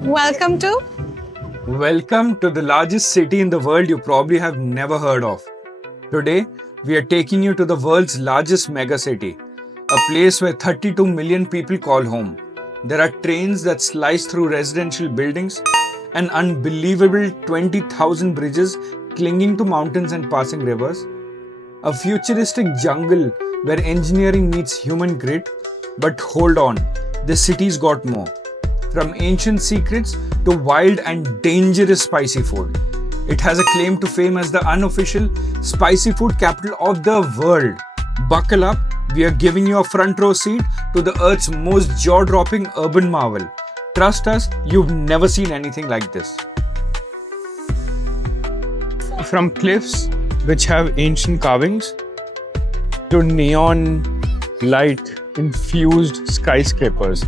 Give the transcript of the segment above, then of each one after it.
Welcome to Welcome to the largest city in the world you probably have never heard of. Today, we are taking you to the world's largest megacity, a place where 32 million people call home. There are trains that slice through residential buildings, an unbelievable 20,000 bridges clinging to mountains and passing rivers, a futuristic jungle where engineering meets human grit. But hold on, this city's got more. From ancient secrets to wild and dangerous spicy food. It has a claim to fame as the unofficial spicy food capital of the world. Buckle up, we are giving you a front row seat to the Earth's most jaw-dropping urban marvel. Trust us, you've never seen anything like this. From cliffs which have ancient carvings to neon light infused skyscrapers.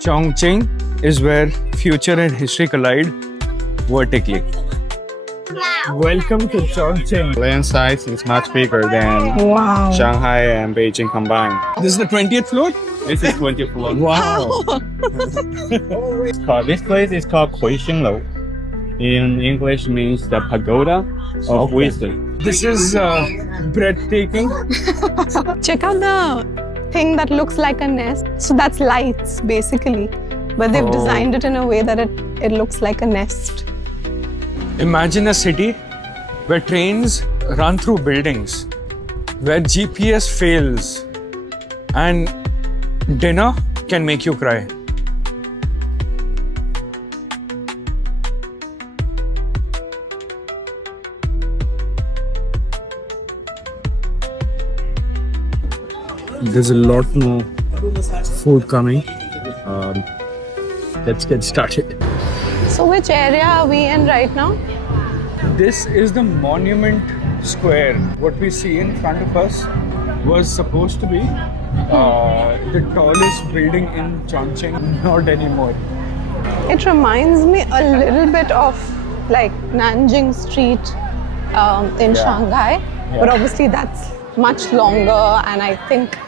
Chongqing is where future and history collide vertically. Welcome to Chongqing. Land size is much bigger than Shanghai and Beijing combined. This is the 20th floor? This is 20th floor. Wow. This place is called Cuisine. In English means the pagoda of wisdom. This is breathtaking. check out the thing that looks like a nest. So that's lights basically, but they've designed it in a way that it looks like a nest. Imagine a city where trains run through buildings, where GPS fails, and dinner can make you cry. There's a lot more food coming. Let's get started. So which area are we in right now? This is the Monument Square. What we see in front of us was supposed to be the tallest building in Chongqing, not anymore. It reminds me a little bit of like Nanjing Street in Shanghai, but obviously that's much longer and I think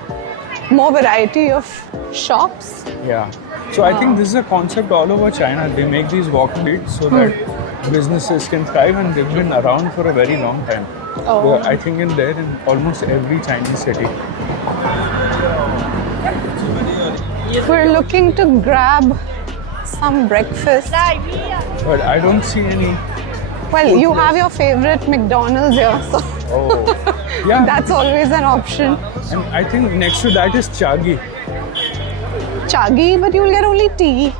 more variety of shops. Yeah. So I think this is a concept all over China. They make these walkways so that businesses can thrive, and they've been around for a very long time. I think in almost every Chinese city. We're looking to grab some breakfast. But I don't see any. Well, you have your favorite McDonald's here, so Yeah. that's always an option. And I think next to that is Chagi. Chagi, but you'll get only tea.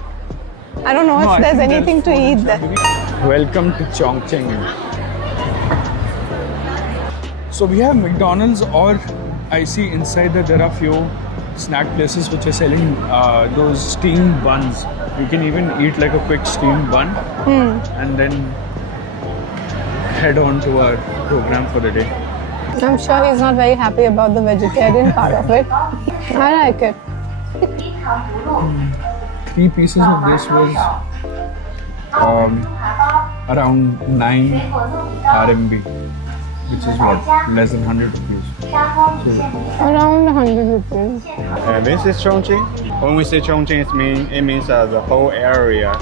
I don't know if there's anything to eat there. Welcome to Chongqing. So we have McDonald's, or I see inside that there are few snack places which are selling those steamed buns. You can even eat like a quick steamed bun and then head on to our program for the day. I'm sure he's not very happy about the vegetarian part of it. I like it. 3 pieces of this was around 9 RMB, which is what, less than 100 rupees. Around 100 rupees. This is Chongqing. When we say Chongqing, it means the whole area.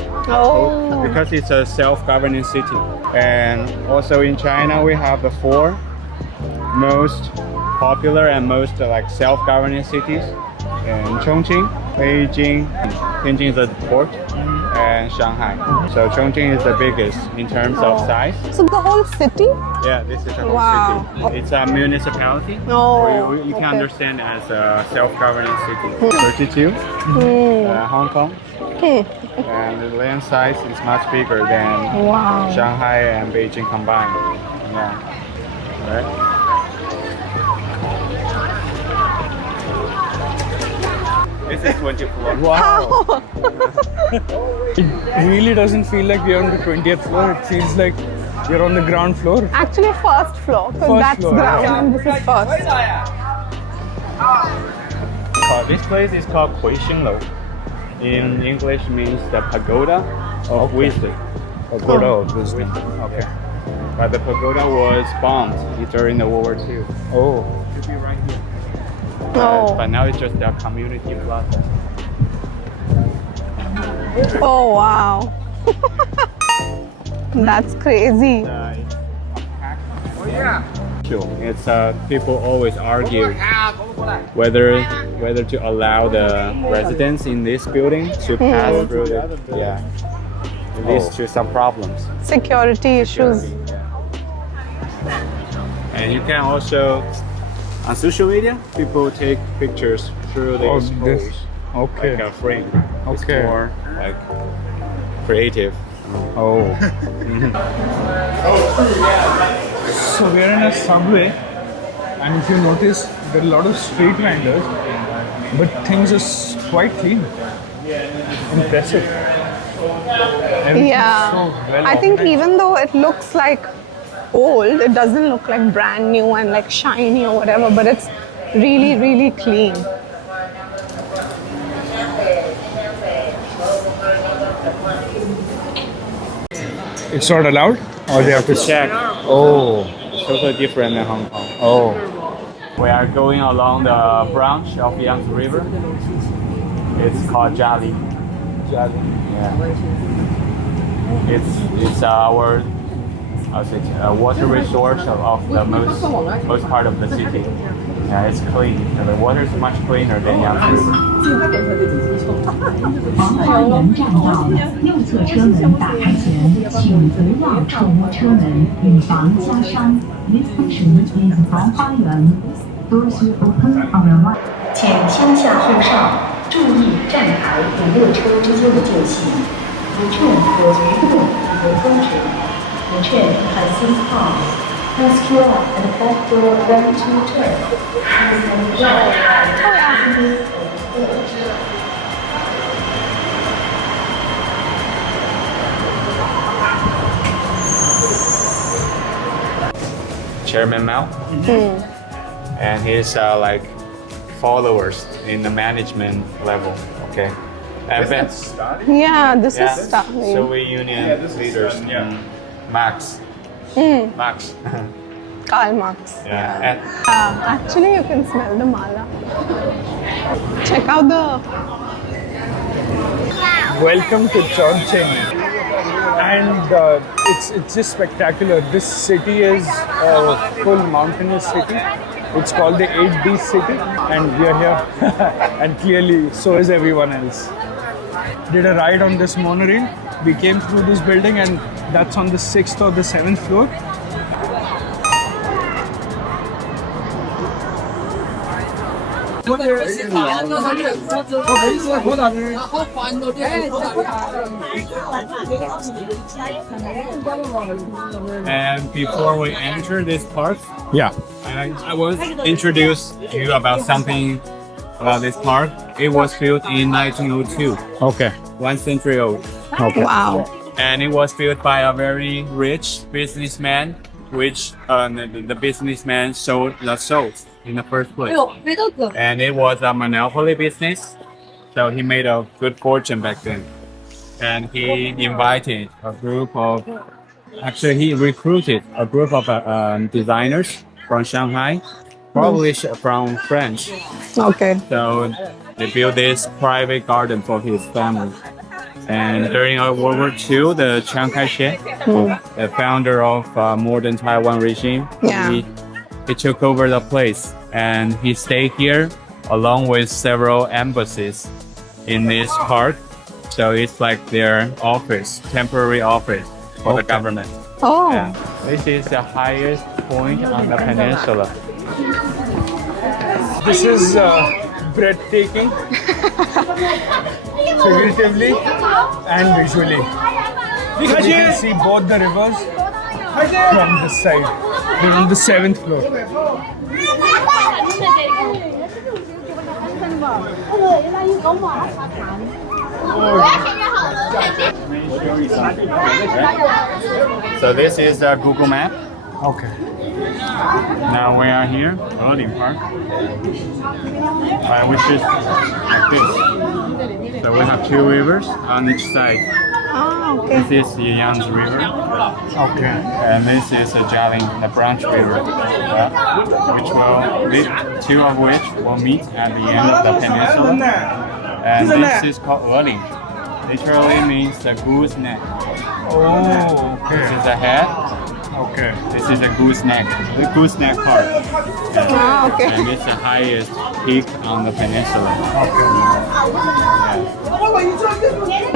Because it's a self-governing city. And also in China, we have the 4 most popular and most self-governing cities. In Chongqing, Beijing, Tianjin is the port, and Shanghai. So Chongqing is the biggest in terms of size. So the whole city? Yeah, this is the whole city. It's a municipality. You can understand as a self-governing city. 32, Hong Kong. And the land size is much bigger than Shanghai and Beijing combined. Yeah. Right? This is 20th floor. Wow! It really doesn't feel like we're on the 20th floor. It feels like we're on the ground floor. Actually, first floor, because that's floor, ground and this is first. This place is called Cuisine. In English means the pagoda of wisdom. Pagoda of wisdom. Okay. But the pagoda was bombed during the World War II. Oh. It should be right here. Oh. But now it's just a community plaza. Oh wow. That's crazy. It's people always argue whether to allow the residents in this building to pass through it. Yeah, it leads to some problems. Security issues. And you can also on social media, people take pictures through these poles. Okay. Like a frame. It's Okay. more like creative. Oh. So we're in a subway, and if you notice, there are a lot of street vendors, but things are quite clean. Impressive. Everything's Yeah. so well I think organized. even though it looks like old, it doesn't look like brand new and like shiny or whatever, but it's really, really clean. It's not allowed, or they have to Check. Oh. Totally different in Hong Kong. Oh. We are going along the branch of Yangtze River. It's called Jali. Jali. Yeah. It's our water resource of the most part of the city. Yeah, it's clean. And the water is much cleaner than Yangtze River. 黄花园站到，右侧车门打开前，请不要触摸车门，以防夹伤。This station is 黄花园。Doors will open on the right. 请先下后上，注意站台与列车之间的间隙。The train will begin the country. The train has 6 cars. Press Q and back door 1 to turn. Chairman Mao, and his like followers in the management level. Okay, and Yeah, this yeah, is stuff. Soviet Union leaders, Max, Max, Karl Marx. yeah, and Actually, you can smell the mala. Check out the. Welcome to Chongqing. And it's just spectacular. This city is a full mountainous city. It's called the 8D city, and we are here. And clearly, so is everyone else. Did a ride on this monorail. We came through this building, and that's on the 6th or the 7th floor. And before we enter this park, Yeah. I was introduce you about something about this park. It was built in 1902, Okay. 1 century old. Okay. Wow. And it was built by a very rich businessman, which the businessman sold the salt in the first place. And it was a monopoly business, so he made a good fortune back then. And he invited a group of, actually he recruited a group of designers from Shanghai, probably from French. Okay. So they built this private garden for his family. And during World War II, the Chiang Kai-shek, the founder of modern Taiwan regime, Yeah. he took over the place, and he stayed here along with several embassies in this park. So it's like their office, temporary office for the government. Oh. Yeah. This is the highest point on the peninsula. This is breathtaking, figuratively and visually. You can see both the rivers from this side. We're on the 7th floor. So this is a Google map. Okay. Now we are here, Eling Park, which is like this. So we have 2 rivers on each side. Ah, okay. This is the Yangtze River, Okay. and this is the Jialing, the branch river, which will meet, 2 of which will meet at the end of the peninsula. And this is called Eling. Literally means the goose neck. Oh, This is the head. okay. This is the goose neck. The goose neck part. Ah, okay. And it's the highest peak on the peninsula.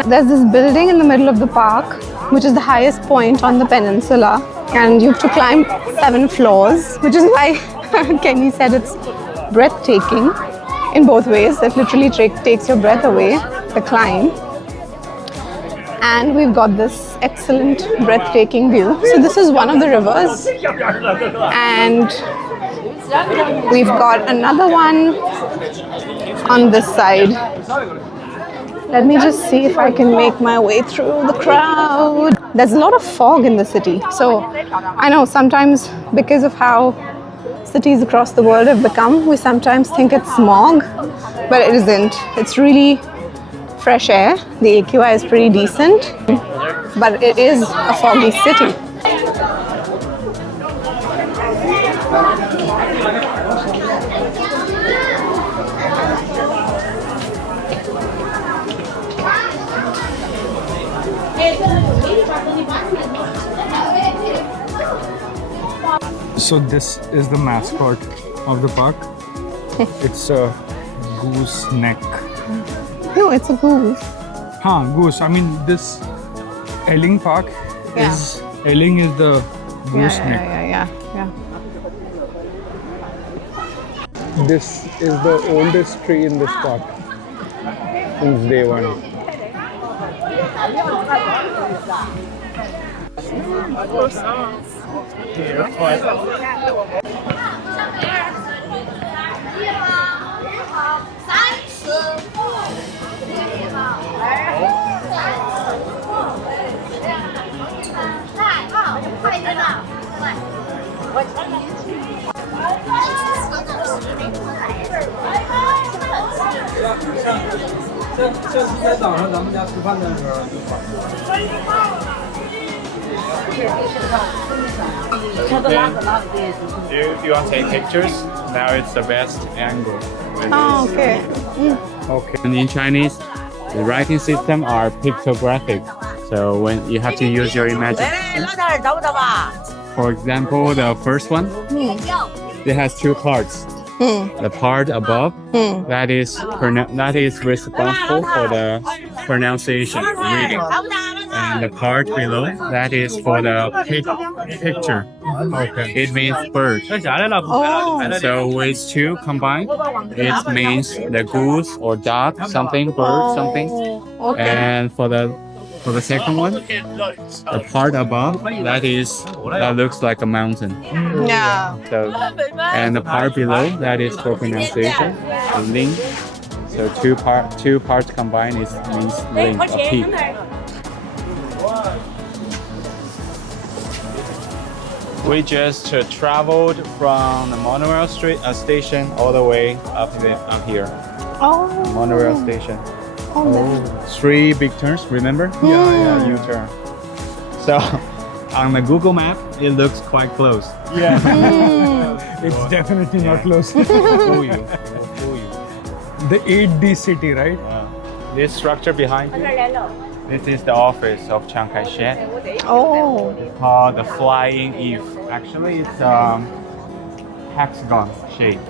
There's this building in the middle of the park, which is the highest point on the peninsula, and you have to climb 7 floors, which is why Kenny said it's breathtaking in both ways. It literally takes your breath away, the climb. And we've got this excellent breathtaking view. So this is one of the rivers, and we've got another one on this side. Let me just see if I can make my way through the crowd. There's a lot of fog in the city. So I know sometimes because of how cities across the world have become, we sometimes think it's smog, but it isn't. It's really fresh air. The AQI is pretty decent, but it is a foggy city. So this is the mascot of the park. It's a goose neck. No, it's a goose. Goose. I mean, this Eling Park is Eling is the goose neck. Yeah. This is the oldest tree in this park since day one. If you want to take pictures, now it's the best angle. Oh, okay. Okay. And in Chinese, the writing system are pictographic. So when you have to use your imagination. For example, the first one, it has 2 parts. The part above, that is responsible for the pronunciation, reading. And the part below, that is for the picture. Okay. It means bird. Oh. And so with 2 combined, it means the goose or duck, something, bird, something. Okay. And for the second one, the part above, that looks like a mountain. Yeah. So, and the part below, that is for pronunciation, the ling. So two parts combined means ling, a peak. We just traveled from the monorail station all the way up here. Oh. Monorail station. Oh. 3 big turns, remember? Yeah, U-turn. So on the Google map, it looks quite close. Yeah. It's definitely not close. We'll fool you. The 8D city, right? This structure behind you, this is the office of Chiang Kai-shek. Oh. It's called the Flying Eve. Actually, it's hexagon shape.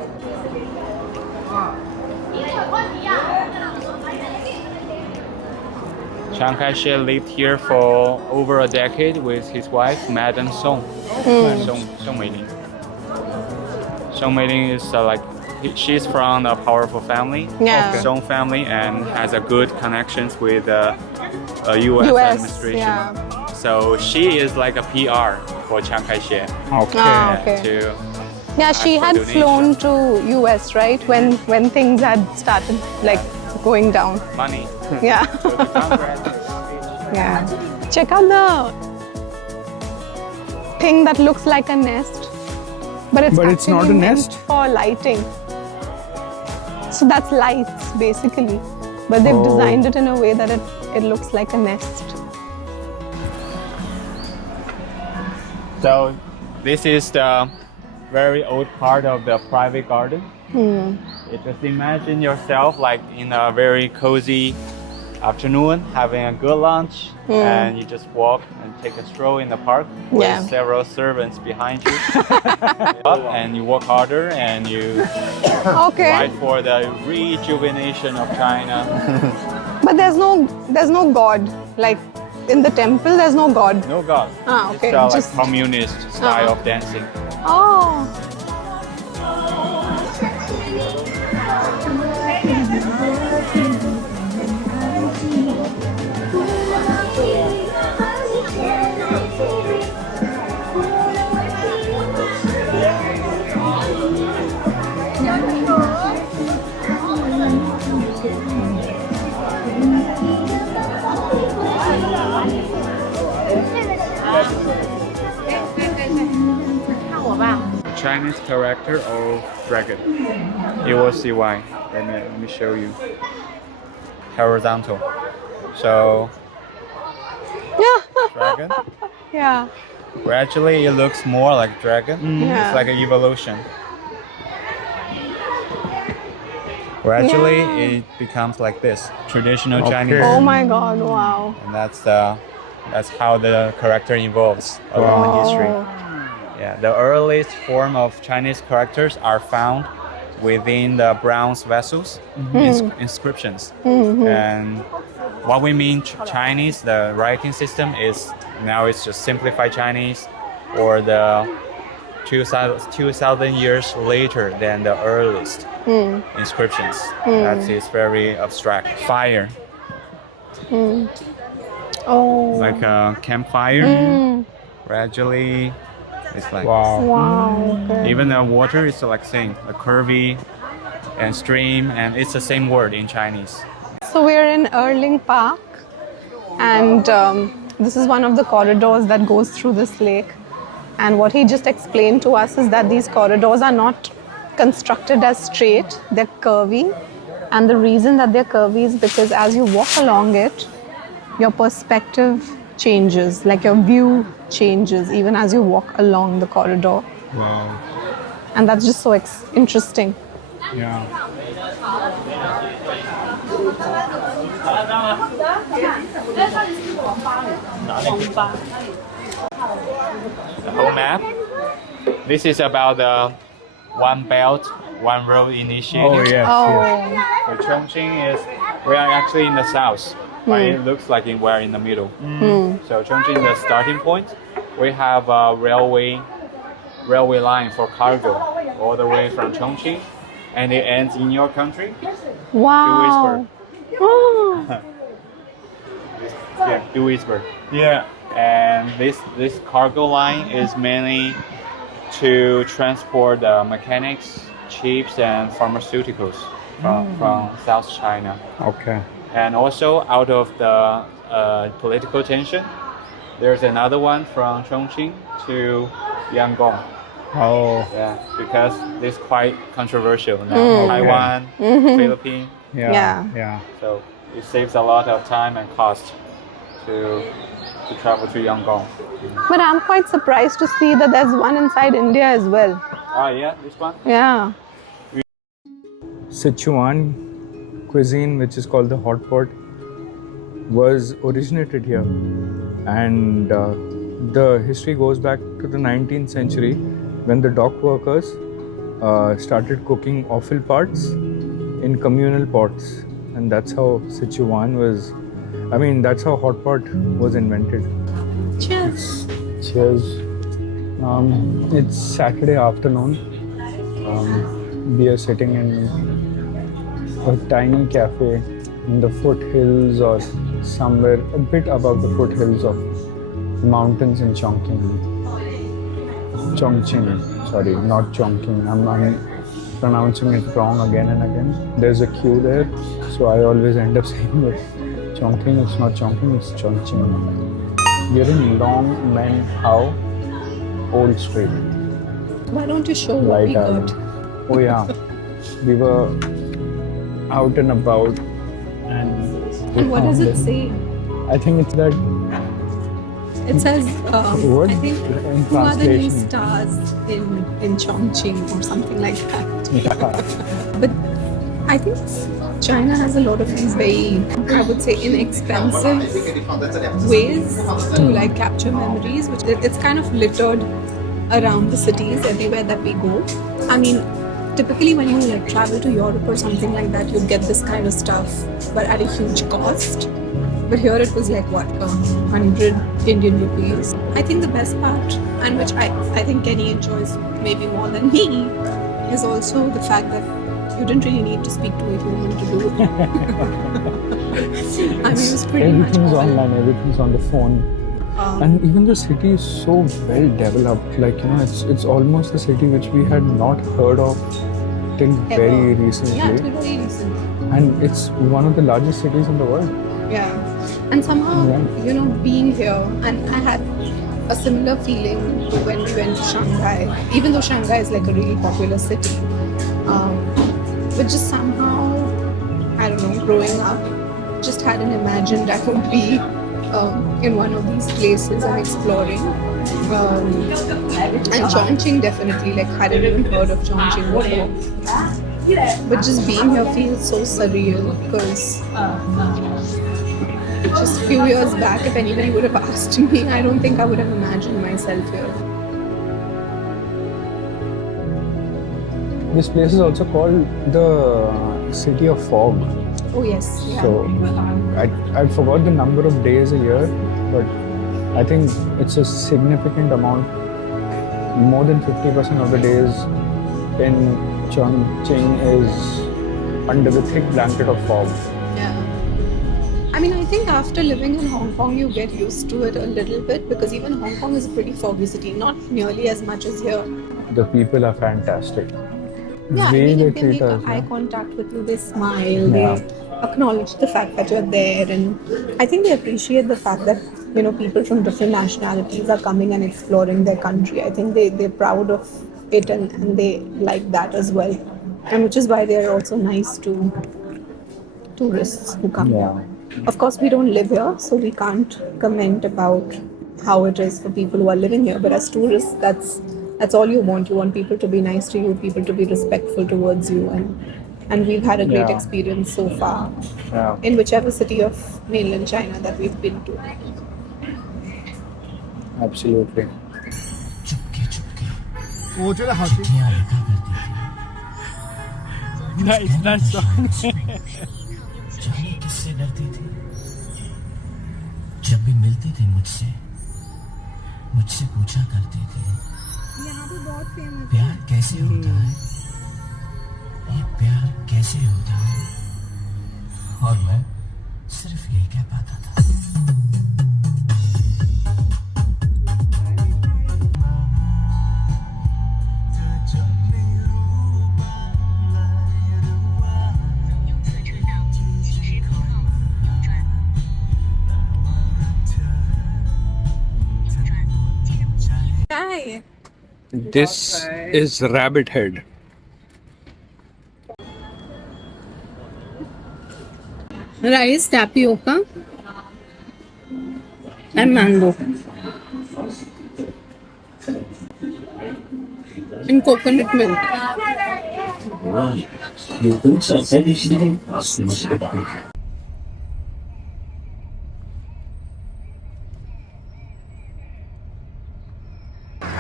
Chiang Kai-shek lived here for over a decade with his wife, Madame Song. Song Meiling. Song Meiling is she's from a powerful family, Song family, and has a good connections with the U.S. administration. Yeah. So she is like a PR for Chiang Kai-shek. Okay. Yeah, she had flown to US, right? When things had started going down. Money. Yeah. Yeah. Check out the thing that looks like a nest, but it's not a meant nest for lighting. So that's lights basically, but they've designed it in a way that it looks like a nest. So this is the very old part of the private garden. You just imagine yourself like in a very cozy afternoon, having a good lunch, and you just walk and take a stroll in the park with several servants behind you. Up and you work harder and you fight for the rejuvenation of China. But there's no god, like in the temple. There's no god. No god. Ah, okay. It's like communist style of dancing. Oh. Chinese character of dragon. You will see why. Let me show you. Horizontal. So dragon. Yeah. Gradually it looks more like dragon. Yeah. It's like an evolution. Gradually it becomes like this. Traditional Chinese. Oh my god, wow. And that's how the character evolves along the history. Yeah, the earliest form of Chinese characters are found within the bronze vessels, inscriptions. And what we mean Chinese, the writing system is now it's just simplified Chinese, or the 2,000 years later than the earliest inscriptions. That is very abstract. Fire. Oh. Like a campfire. Gradually. It's like wow. Okay. Even the water is like same, a curvy and stream, and it's the same word in Chinese. So we're in Eling Park, and this is one of the corridors that goes through this lake. And what he just explained to us is that these corridors are not constructed as straight; they're curvy. And the reason that they're curvy is because as you walk along it, your perspective changes, like your view changes even as you walk along the corridor. Wow. And that's just so interesting. Yeah. The whole map. This is about the One Belt, One Road initiative. Oh yes. Oh. So Chongqing is, we are actually in the south, but it looks like we're in the middle. So Chongqing is the starting point. We have a railway line for cargo all the way from Chongqing, and it ends in your country. Wow. Oh. Yeah, Duisburg. Yeah. And this cargo line is mainly to transport mechanics, chips, and pharmaceuticals from South China. Okay. And also out of the political tension, there's another one from Chongqing to Yangon. Oh. Yeah, because this is quite controversial now. Taiwan, Philippines. Yeah. So it saves a lot of time and cost to travel to Yangon. But I'm quite surprised to see that there's one inside India as well. Oh yeah, this one? Yeah. Sichuan cuisine, which is called the hot pot, was originated here, and the history goes back to the 19th century when the dock workers started cooking offal parts in communal pots, and that's how Sichuan was. That's how hot pot was invented. Cheers. Cheers. It's Saturday afternoon. We are sitting in a tiny cafe in the foothills, or somewhere a bit above the foothills of mountains in Chongqing. Sorry, not Chongqing. I'm pronouncing it wrong again and again. There's a Q there, so I always end up saying it. Chongqing, it's not Chongqing, it's Chongqing. We're in Long Men Hao, Old Street. Why don't you show what we got? Oh yeah, we were out and about, and what does it say? I think it's that. It says, What? I think, In who are the new translation. stars in Chongqing or something like that. Yeah. But I think China has a lot of these very, I would say, inexpensive ways to like capture memories, which it's kind of littered around the cities everywhere that we go. I mean, typically when you like travel to Europe or something like that, you get this kind of stuff, but at a huge cost. But here it was like what, 100 Indian rupees. I think the best part, and which I think Kenny enjoys maybe more than me, is also the fact that you didn't really need to speak to a human to do it. I mean, it was pretty much Everything's all. online, everything's on the phone. And even the city is so well developed. Like, you know, it's almost a city which we had not heard of till very recently. Yeah, till very recently. And it's one of the largest cities in the world. Yeah. And somehow, you know, being here, and I had a similar feeling to when we went to Shanghai, even though Shanghai is like a really popular city. But just somehow, I don't know, growing up, just hadn't imagined I would be in one of these places and exploring. And Chongqing definitely, like, hadn't even heard of Chongqing before. But just being here feels so surreal because just a few years back, if anybody would have asked me, I don't think I would have imagined myself here. This place is also called the City of Fog. Oh yes, yeah. So I forgot the number of days a year, but I think it's a significant amount. More than 50% of the days in Chongqing is under the thick blanket of fog. Yeah. I mean, I think after living in Hong Kong, you get used to it a little bit because even Hong Kong is a pretty foggy city, not nearly as much as here. The people are fantastic. Yeah, I Way mean, they if they treat make us, eye contact with you, they smile, Yeah. they acknowledge the fact that you're there, and I think they appreciate the fact that, you know, people from different nationalities are coming and exploring their country. I think they're proud of it and they like that as well, and which is why they're also nice to tourists who come Yeah. here. Of course, we don't live here, so we can't comment about how it is for people who are living here, but as tourists, that's all you want. You want people to be nice to you, people to be respectful towards you, and we've had a great Yeah. experience so far Yeah. in whichever city of mainland China that we've been to. Absolutely. 我觉得好听。Nice, nice song. जाने किससे डरती थी जब भी मिलती थी मुझसे पूछा करती थी प्यार कैसे होता है ये प्यार कैसे होता है और मैं सिर्फ यही कह पाता था Hi. This is Rabbit Head. Rice, tapioca, and mango. And coconut milk.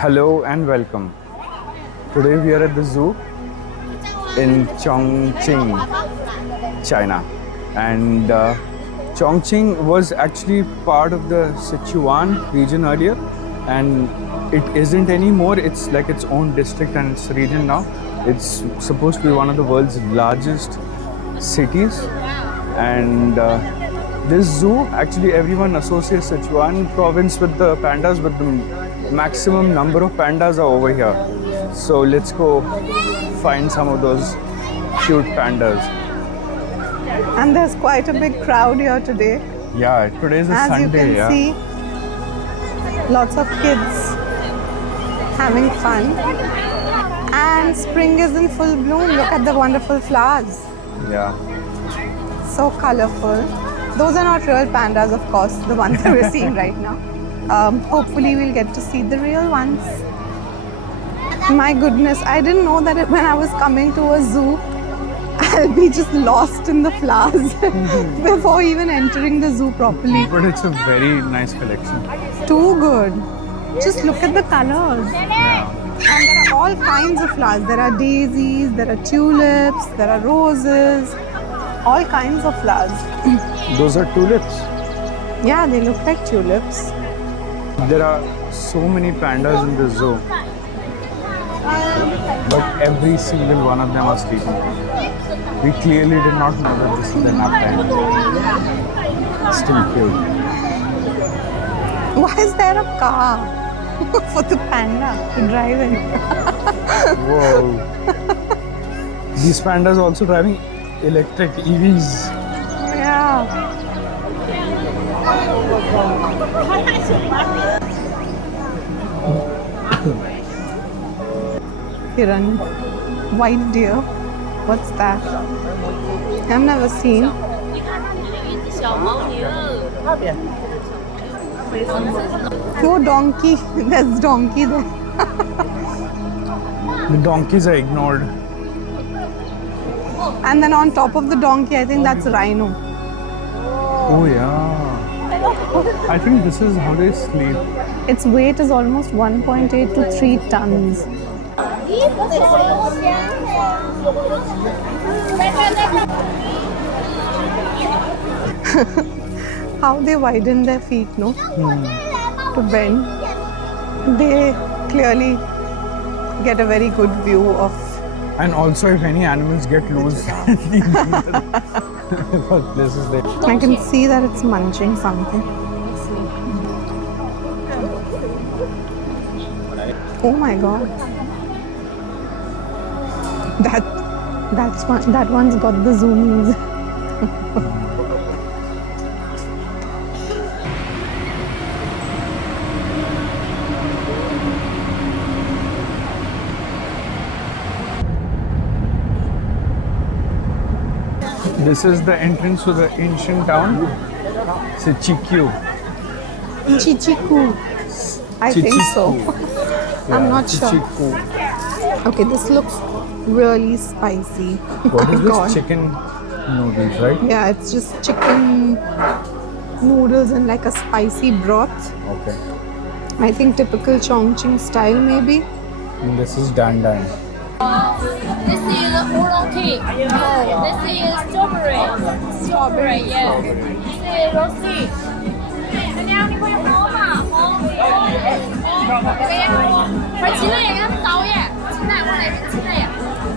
Hello and welcome. Today we are at the zoo in Chongqing, China. And Chongqing was actually part of the Sichuan region earlier, and it isn't anymore. It's like its own district and its region now. It's supposed to be one of the world's largest cities. And this zoo, actually everyone associates Sichuan province with the pandas, but the maximum number of pandas are over here. So let's go find some of those cute pandas. And there's quite a big crowd here today. Yeah, today is a As Sunday. you can see, lots of kids having fun. And spring is in full bloom. Look at the wonderful flowers. Yeah. So colorful. Those are not real pandas, of course, the ones that we're seeing right now. Hopefully we'll get to see the real ones. My goodness, I didn't know that when I was coming to a zoo, I'll be just lost in the flowers before even entering the zoo properly. But it's a very nice collection. Too good. Just look at the colors. Yeah. And there are all kinds of flowers. There are daisies, there are tulips, there are roses, all kinds of flowers. Those are tulips. Yeah, they look like tulips. There are so many pandas in the zoo. But every single one of them are sleeping. We clearly did not know that this is the nap time. Still cute. Why is there a car for the panda to drive in? Whoa. These pandas also driving electric EVs. Yeah. Hiran, white deer. What's that? I've never seen. Oh, donkey. There's donkey there. The donkeys are ignored. And then on top of the donkey, I think that's rhino. Oh yeah. I think this is how they sleep. Its weight is almost 1.8 to 3 tons. How they widen their feet, no? To bend. They clearly get a very good view of. And also, if any animals get loose, places they. I can see that it's munching something. Oh my god. That one's got the zoomies. This is the entrance to the ancient town, Ciqikou. Ciqikou. I think so. I'm not sure. Ciqikou. Okay, this looks really spicy. What is this? God. Chicken noodles, right? Yeah, it's just chicken noodles in like a spicy broth. Okay. I think typical Chongqing style maybe. And this is dan dan. This is oolong tea. This is strawberry. Strawberry, yeah. This is rosé. 大娘，你可以喝嘛？喝。可以喝。快进来，给他们倒耶！进来，我那边进来呀。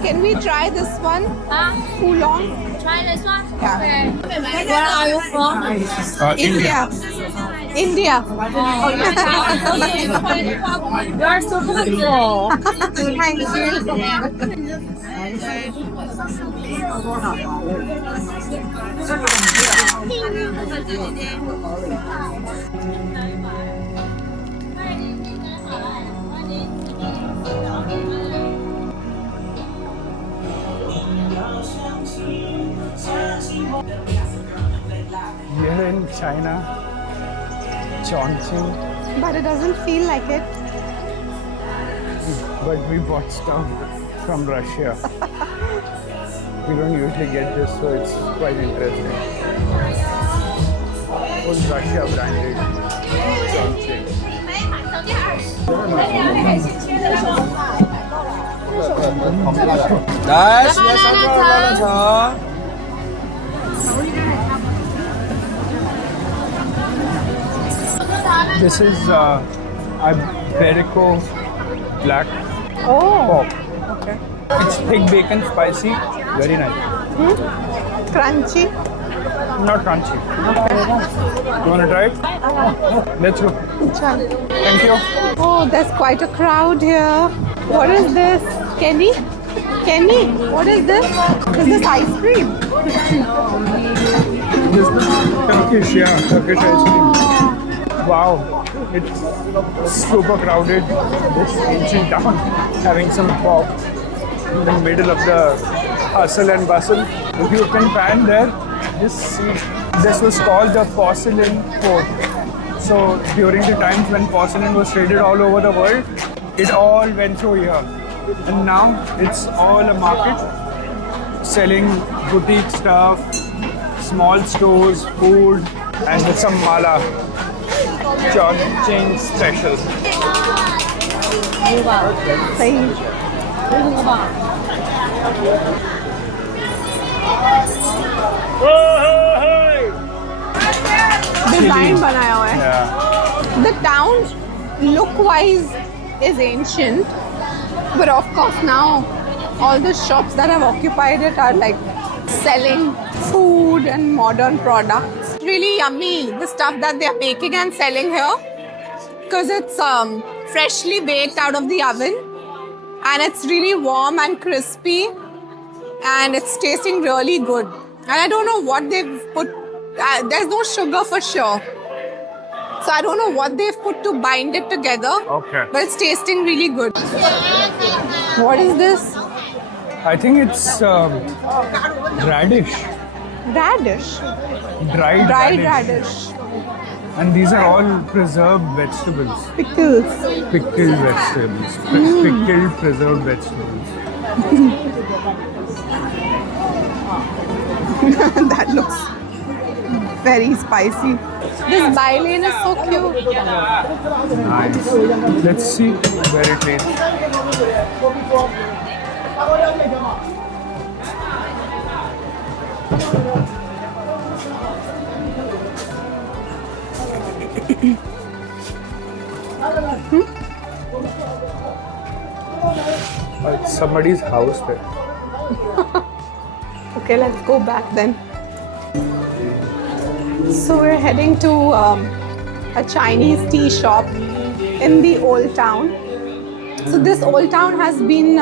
Can we try this one? 啊 Oolong? ，try this one. Yeah. Okay. Where are you from? India. India. You are so beautiful. Thank you. We're in China, Chongqing, But it doesn't feel like it. but we bought stuff from Russia. We don't usually get this, so it's quite interesting. Full Russia branded Chongqing. This is Iberico black Oh, pork. okay. It's thick bacon, spicy, very nice. Crunchy. Not crunchy. You want to try it? Let's go. Chal. Thank you. Oh, there's quite a crowd here. What is this? Kenny? Kenny, what is this? Is this ice cream? This is Turkish, yeah, Turkish ice cream. Wow, it's super crowded. This ancient town having some pop in the middle of the hustle and bustle. If you can pan there, just see. This was called the porcelain port. So during the times when porcelain was traded all over the world, it all went through here. And now it's all a market selling boutique stuff, small stores, food, and with some mala. Chongqing special. Design बनाया हुआ है. Yeah. The town, look-wise, is ancient, but of course now all the shops that have occupied it are like selling food and modern products. Really yummy, the stuff that they're making and selling here, because it's freshly baked out of the oven and it's really warm and crispy and it's tasting really good. And I don't know what they've put, there's no sugar for sure. So I don't know what they've put to bind it together. Okay. But it's tasting really good. What is this? I think it's radish. Radish. Dried Radish. And these are all preserved vegetables. Pickles. Pickled vegetables. Pickled preserved vegetables. That looks very spicy. This bailane is so cute. Nice. Let's see where it leads. It's somebody's house there. Okay, let's go back then. So we're heading to a Chinese tea shop in the old town. So this old town has been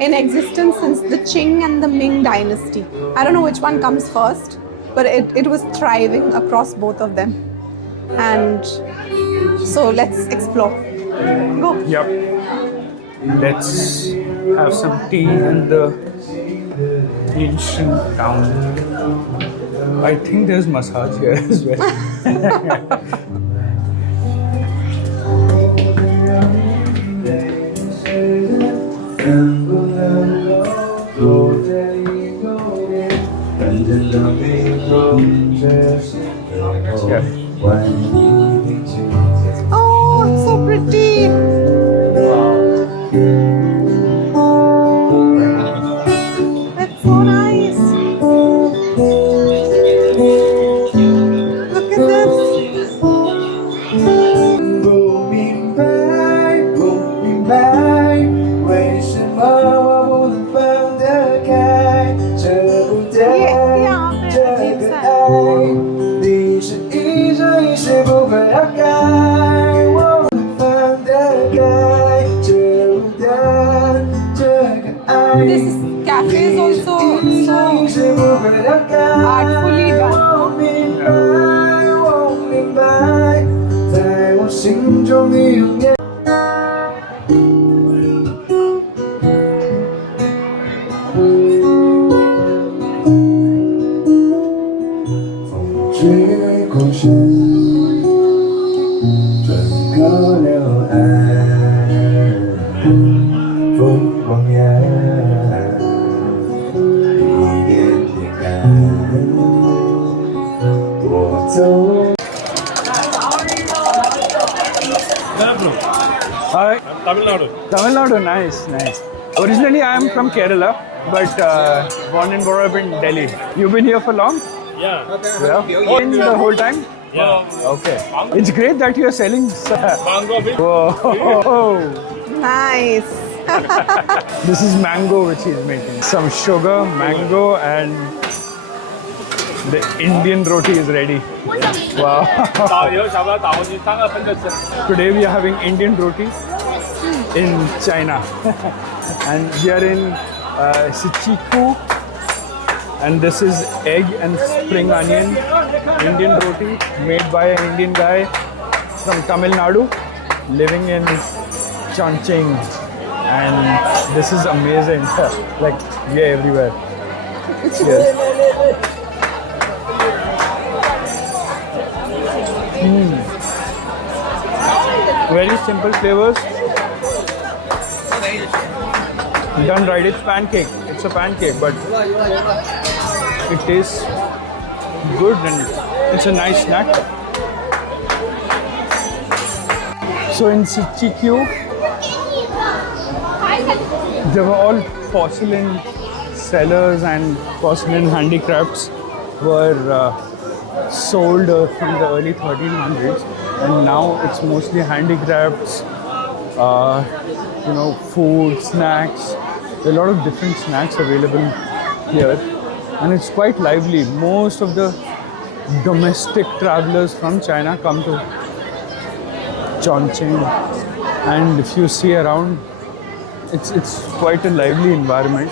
in existence since the Qing and the Ming dynasty. I don't know which one comes first, but it was thriving across both of them. And so let's explore. Go. Yep. Let's have some tea in the ancient town. I think there's massage here as well. Oh, it's so pretty. That's so nice. Look at this. This cafe is also so artfully done. Hi. Tamil Nadu, nice. Originally, I am from Kerala, but born and brought up in Delhi. You've been here for long? Yeah. In the whole time? Yeah. Okay. It's great that you're selling. Whoa. Nice. This is mango which he's making. Some sugar, mango, and the Indian roti is ready. Wow. Today we are having Indian roti in China. And we are in Ciqikou. And this is egg and spring onion Indian roti made by an Indian guy from Tamil Nadu living in Chongqing. And this is amazing. Like, we are everywhere. Cheers. Very simple flavors. Done right. It's pancake. It's a pancake, but it tastes good and it's a nice snack. So in Ciqikou, there were all porcelain sellers and porcelain handicrafts were sold from the early 1300s, and now it's mostly handicrafts, food, snacks. There are a lot of different snacks available here, and it's quite lively. Most of the domestic travelers from China come to Chongqing, and if you see around, it's quite a lively environment.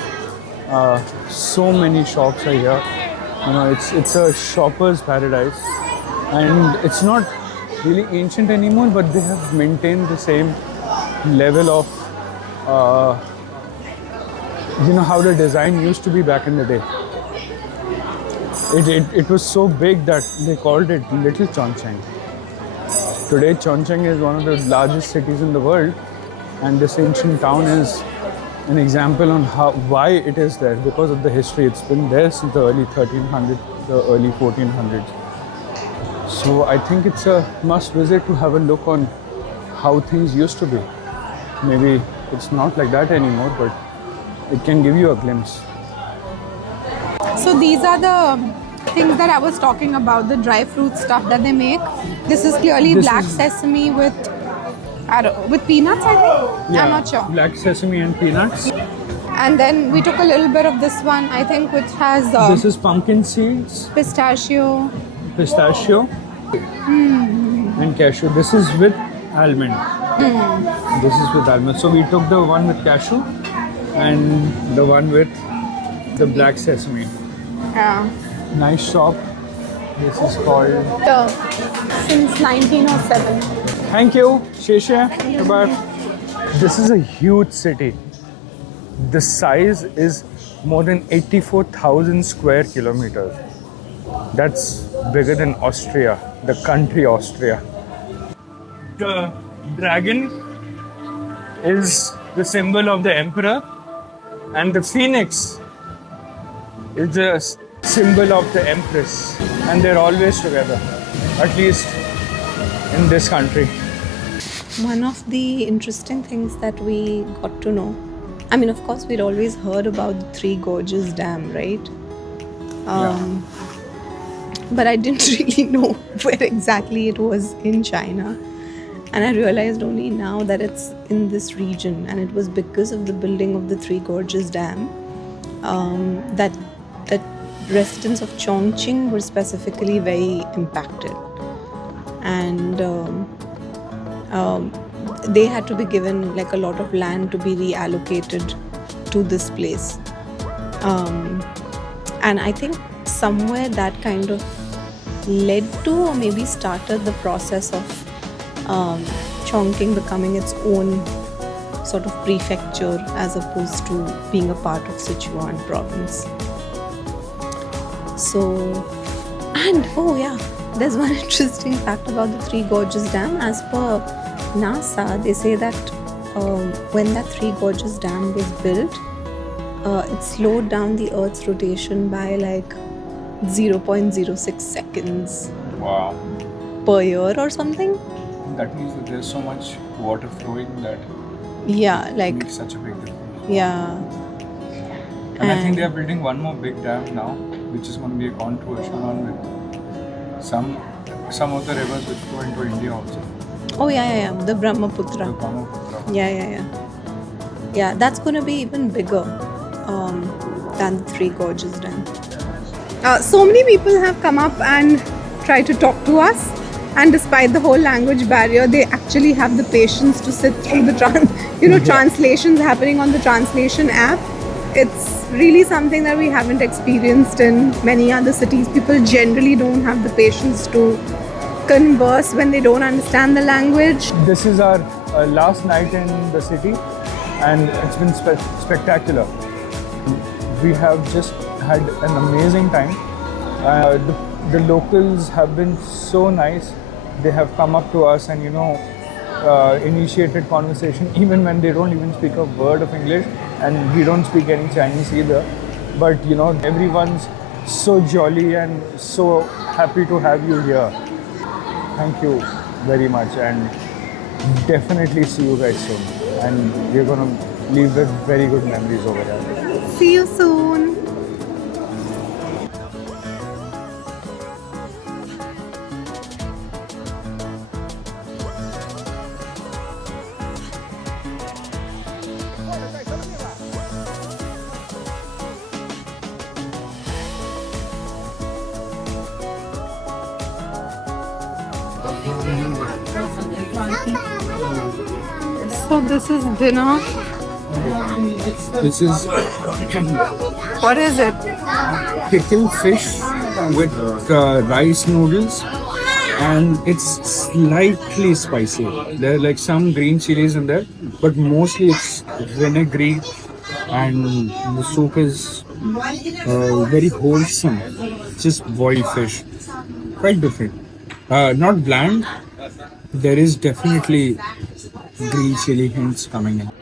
So many shops are here. It's a shopper's paradise, and it's not really ancient anymore, but they have maintained the same level of how the design used to be back in the day. It was so big that they called it Little Chongqing. Today Chongqing is one of the largest cities in the world, and this ancient town is an example on why it is there, because of the history. It's been there since the early 1300s, the early 1400s. So I think it's a must visit to have a look on how things used to be. Maybe it's not like that anymore, but it can give you a glimpse. So these are the things that I was talking about, the dry fruit stuff that they make. This is clearly black sesame with peanuts, I think? Yeah, I'm not sure. Black sesame and peanuts. And then we took a little bit of this one, I think, which has this is pumpkin seeds, pistachio, and cashew. This is with almond. This is with almond. So we took the one with cashew and the one with the black sesame. Yeah. Nice shop. This is called... Since 1907. Thank you. Sheshe. Bye. This is a huge city. The size is more than 84,000 square kilometers. That's bigger than Austria, the country Austria. The dragon is the symbol of the emperor, and the phoenix is the symbol of the empress, and they're always together, at least in this country. One of the interesting things that we got to know, I mean, of course, we'd always heard about the Three Gorges Dam, right? But I didn't really know where exactly it was in China. And I realized only now that it's in this region, and it was because of the building of the Three Gorges Dam that residents of Chongqing were specifically very impacted. And they had to be given like a lot of land to be reallocated to this place. And I think somewhere that kind of led to, or maybe started, the process of Chongqing becoming its own sort of prefecture as opposed to being a part of Sichuan province. So, and oh yeah, there's one interesting fact about the Three Gorges Dam. As per NASA, they say that when that Three Gorges Dam was built, it slowed down the Earth's rotation by like 0.06 seconds per year or something. That means that there's so much water flowing that makes such a big difference. Yeah. And I think they are building one more big dam now, which is going to be a controversial one with some of the rivers which flow into India also. Oh yeah, the Brahmaputra. The Brahmaputra. Yeah, that's going to be even bigger than the Three Gorges Dam. So many people have come up and tried to talk to us, and despite the whole language barrier, they actually have the patience to sit through the translations happening on the translation app. It's really something that we haven't experienced in many other cities. People generally don't have the patience to converse when they don't understand the language. This is our last night in the city, and it's been spectacular. We have just had an amazing time. The locals have been so nice. They have come up to us and initiated conversation even when they don't even speak a word of English. and we don't speak any Chinese either. But you know, everyone's so jolly and so happy to have you here. Thank you very much, and definitely see you guys soon. And we're gonna leave with very good memories over here. See you soon. So this is dinner. This is What is it? pickled fish with rice noodles, and it's slightly spicy. There are like some green chilies in there, but mostly it's vinegary, and the soup is very wholesome. Just boiled fish, quite different. Not bland. There is definitely green chili hints coming in.